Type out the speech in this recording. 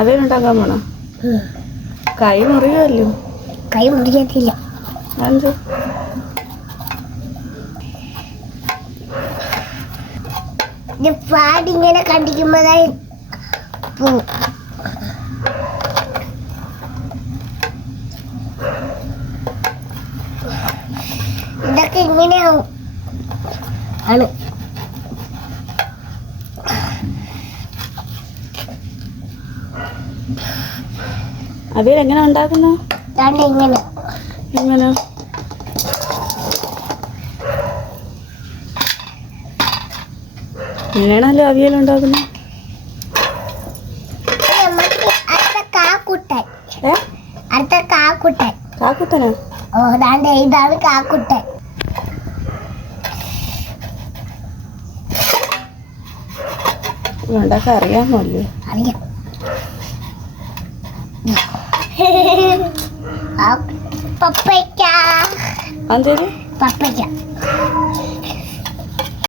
അവയിലുണ്ടാക്കാൻ പോണോ? കൈ മുറിയുമല്ലോ. കൈ മുറിയത്തില്ല. എന്ത് പാടിങ്ങനെ കണ്ടിക്കുമ്പോഴായി പോവും. ഇതൊക്കെ ഇങ്ങനെയാവും ആണ്. അവിയൽ എങ്ങനെ ഉണ്ടാക്കുന്നു? ഇങ്ങനെ എങ്ങനെ? ഇങ്ങനെയാണല്ലോ അവിയൽ ഉണ്ടാക്കുന്നത്. അടുത്ത കാക്കുട്ടൻ. കാക്കുട്ടനാ? ഓ ദാണ്ടെ ഇതാണ് കാക്കുട്ടൻ. ഉണ്ടാക്കാൻ അറിയാമല്ലോ. അറിയാം. പപ്പയ്ക്ക. അതെന്ത്? പപ്പയ്ക്ക